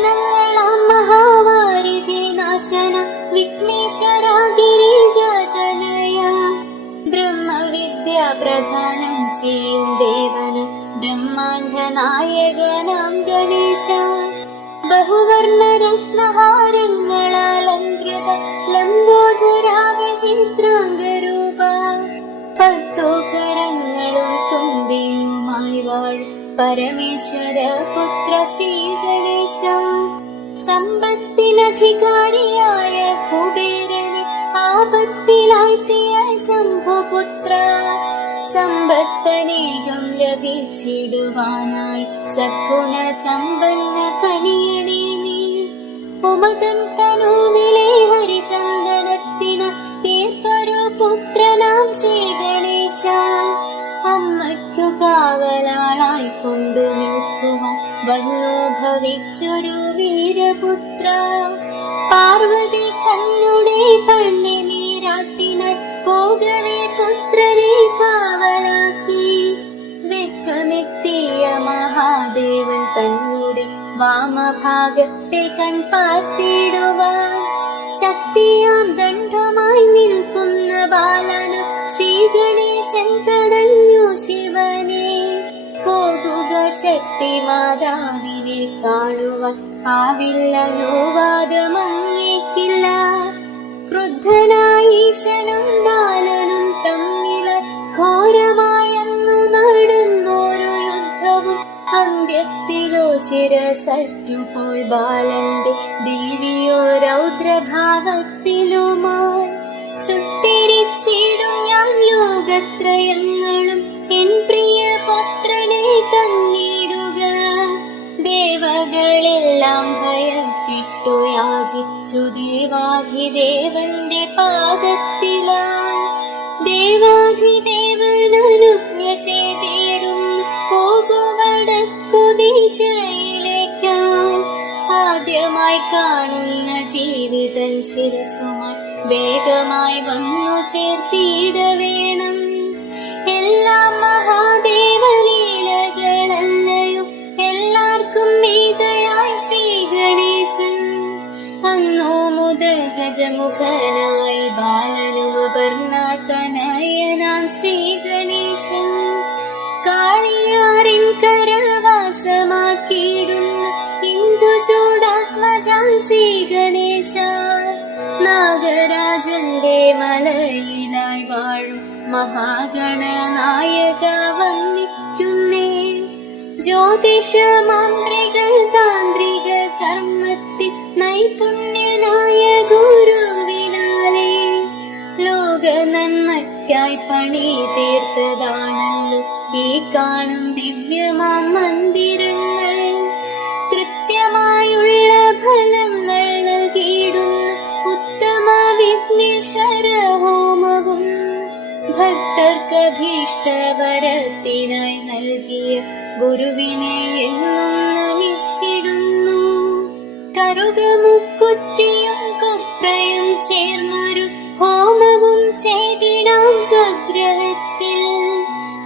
രത്നങ്ങളാം മഹാവാരിധി നാശന വിഘ്നേശ്വര ഗിരിജാതനയ ബ്രഹ്മവിദ്യ പ്രധാനം ചെയ്യും ദേവന് ബ്രഹ്മാണ്ഡ നായകനാം ഗണേശ ബഹുവർണ്ണ രത്നഹാരങ്ങളാലങ്കൃത ലംബോദരാ വിചിത്രാംഗരൂപ പത്തോകരങ്ങളും തുമ്പിയുമായി വാഴും പരമേശ്വര പുത്ര ശ്രീ ഗണേശ സമ്പത്തിനധികാരിയായ കുബേരനെ ആപത്തിലാഴ്ത്തിയ ശംഭുപുത്ര സമ്പത്തനേകം ലഭിച്ചിടുവാനായി സദ്ഗുണ സമ്പന്ന കനിയണേ നീ ഉമതം തനുവിലെ ഹരിചന്ദനത്തിന തീർത്തൊരു പുത്രനാം ശ്രീ ഗണേശ അമ്മയ്ക്കു കാവലാളായി കൊണ്ടു നിൽക്കുവാൻ വന്നു ഭവിച്ചൊരു വീരപുത്ര പാർവതി തന്നുടെ പള്ളി നീരാട്ടിനായി പോകവേ പുത്രനെ കാവലാക്കി വെക്കമെത്തിയ മഹാദേവൻ തന്നുടെ വാമഭാഗത്തെ കൺപാർത്തിടുവാൻ ശക്തിയാം ദണ്ഡമായി നിൽക്കുന്ന ബാലന ശ്രീ ഗണേശൻ തടഞ്ഞു ശിവനെ പോകുക ശക്തി മാതാവിനെ കാണുവാൻ ആവില്ല നോവാദമങ്ങേക്കില്ല ക്രുദ്ധനായി ഈശനും ബാലനും തമ്മിൽ ഘോരമായെന്നു നടന്നോരു യുദ്ധവും അന്ത്യത്തിലോ ശിരസറ്റുപോയി ബാലന്റെ ദേവിയോ രൗദ്രഭാവത്തിലുമായി ചുട്ടിരിച്ചിടും ഞാൻ ലോകത്രയങ്ങളും എൻ പ്രിയ പുത്രനെ തന്നിടുക ദേവകളെല്ലാം ഭയപ്പെട്ടു യാചിച്ചു ദേവാധിദേവന്റെ പാദത്തിലായി ദേവാധിദേവൻ അനുജ്ഞ ചെയ്തിടുന്നു പോകുവടക്കു ദിശയിലേക്കായി ആദ്യമായി കാണുന്ന ജീവിതൻ ശിരസുമായി വേഗമായി വന്നു ചേർത്തിട വേണം എല്ലാം മഹാദേവലീലകളല്ലയോ എല്ലാവർക്കും മീതയായി ശ്രീ ഗണേശൻ അന്നു മുതൽ ഗജമുഖനായി ബാലനും അപർണാതനയനാം ശ്രീ ഗണേശൻ കാളിയാറിൻ കരവാസമാക്കിയിടുന്ന ഇന്ദുചൂടാത്മജാ ശ്രീ ഗണേശ നാഗരാജന്റെ മലയിലായി വാഴും മഹാഗണനായക വന്ദിക്കുന്നേ ജ്യോതിഷ മാന്ത്രിക താന്ത്രിക കർമ്മത്തിൽ നൈപുണ്യനായ ഗുരുവിനാലെ ലോക നന്മയ്ക്കായി പണി തീർത്തതാണല്ലോ ഈ കാണും ദിവ്യമാം മന്ദിരങ്ങൾ കൃത്യമായുള്ള ഫലങ്ങൾ നൽകിയിടുന്ന ഉത്തമ വിഘ്നേശ്വര ഹോമവും ഭക്തർക്കഭീഷ്ടവരത്തിനായി നൽകിയ ഗുരുവിനെ എന്നും നമിച്ചിടുന്നു കറുകമുക്കുറ്റിയും കൊപ്രയും ചേർന്നൊരു ഹോമവും ചെയ്തിടാം സ്വഗ്രഹത്തിൽ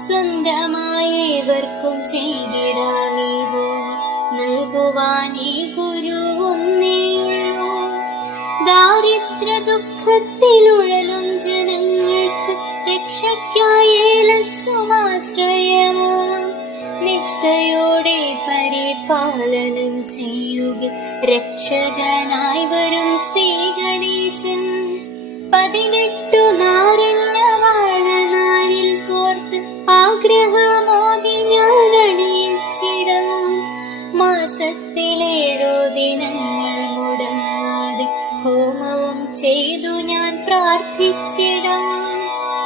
സ്വന്തമായവർക്കും ചെയ്തിടാം ഈ ഹോമം നൽകുവാൻ ഈ ഗുരുവും നീയുള്ളൂ ദാരിദ്ര്യ ദുഃഖത്തിലുഴലും ജനങ്ങൾക്ക് രക്ഷയ്ക്കായേലസ്സുമാശ്രയമാം നിഷ്ഠയോടെ പരിപാലനം ചെയ്യുക രക്ഷകനായി വരും ശ്രീ ഗണേശൻ 18 നാരങ്ങ വാഴനാരിൽ കോർത്ത് ആഗ്രഹമോദി ഞാൻ അണിയിച്ചിടാം മാസത്തിലേഴോ ദിനങ്ങൾ മുടങ്ങാതെ ഹോമവും ചെയ്തു ഞാൻ പ്രാർത്ഥിച്ചിടാം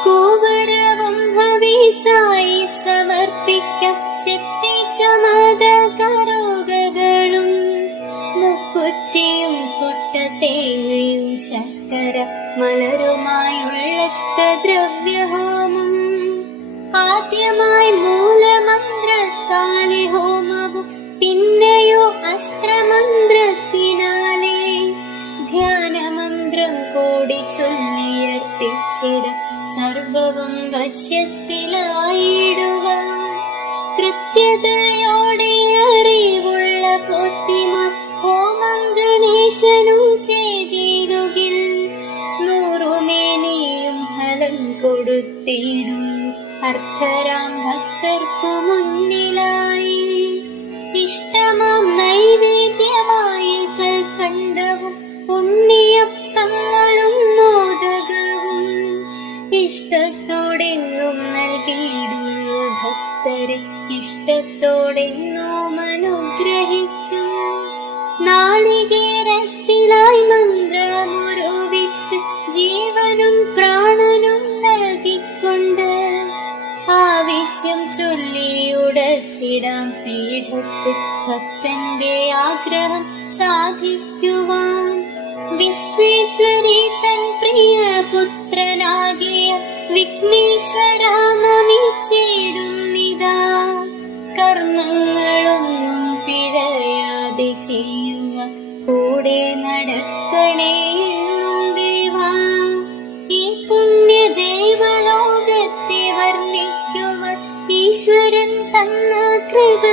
കൂവരവും ഹവിസായി സമർപ്പിക്കാം ചെത്തിച്ച മദകറുകകളും മുക്കുറ്റിയും കൊട്ടത്തേങ്ങയും ശർക്കര മലരുമായുള്ള അഷ്ടദ്രവ്യഹോമം ആദ്യമായി മൂലമന്ത്രത്താലെ ഹോമവും പിന്നെയോ അസ്ത്രമന്ത്രത്തിനാലെ ധ്യാനമന്ത്രം കൂടി ചൊല്ലിയർപ്പിച്ചിട സർവവും വശ്യത്തിലായിടുവാൻ കൃത്യതയോടെ അറിവുള്ള പോറ്റിമാർ വിഘ്നേശനു ചെയ്തിടുകിൽ നൂറുമേനിയും ഫലം കൊടുത്തിടുന്നു അർത്ഥരാം ഭക്തർക്കു മുന്നിലായി. ഇഷ്ടമാം നൈവേദ്യമായി കൽക്കണ്ടവും ഉണ്ണിയപ്പങ്ങളും മോദകവും ഇഷ്ടത്തോടെന്നും നൽകിയിടുന്ന ഭക്തരെ ഇഷ്ടത്തോടെന്നും അനുഗ്രഹിക്കും. നാളികേരത്തിലായി മന്ത്രമുരുവിട്ട് ജീവനും പ്രാണനും നൽകിക്കൊണ്ട് ആവശ്യം ചൊല്ലിയുടച്ചിടാം പീഠത്ത് ഭക്തന്റെ ആഗ്രഹം സാധിക്കുവാൻ. വിശ്വേശ്വരി തൻ പ്രിയ പുത്രനാകിയ വിഘ്നേശ്വര നമിച്ചിടുന്നിതാ. കർമ്മങ്ങളൊന്നും പിഴയാതെ ചെയ്യുക കൂടെ നടക്കണേ എന്നും ദേവാ. ഈ പുണ്യദേവലോകത്തെ വർണ്ണിക്കുവാൻ ഈശ്വരൻ തന്ന കൃപ